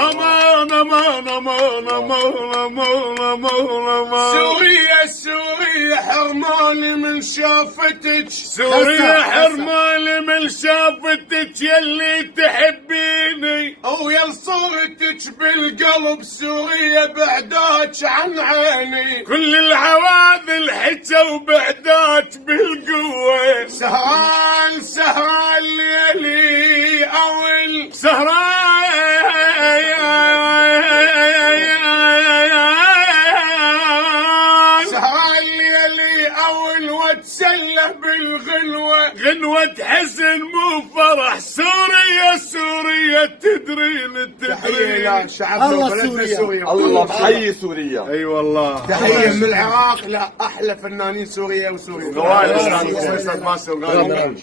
امان امان امان امان امان امان امان سوريا سوريا حرماني من شافتك، سوريا حرماني من شافتك يلي تحبيني، ويا صورتك بالقلب سوريا بعداك عن عيني. كل العواذل حجوا بعداك بالقوة، سهران سهران ليلي أول سهران سهران ليلي أول واتسلى بالغنوة، غنوة حزن مو فرح. سوريا سوريا تدرين تحية لشعبنا وبلدنا سوريا. الله بحيي سوريا. اي والله. تحية من العراق لأحلى فنانين سوريا وسوريا. غوالي استاذ باسل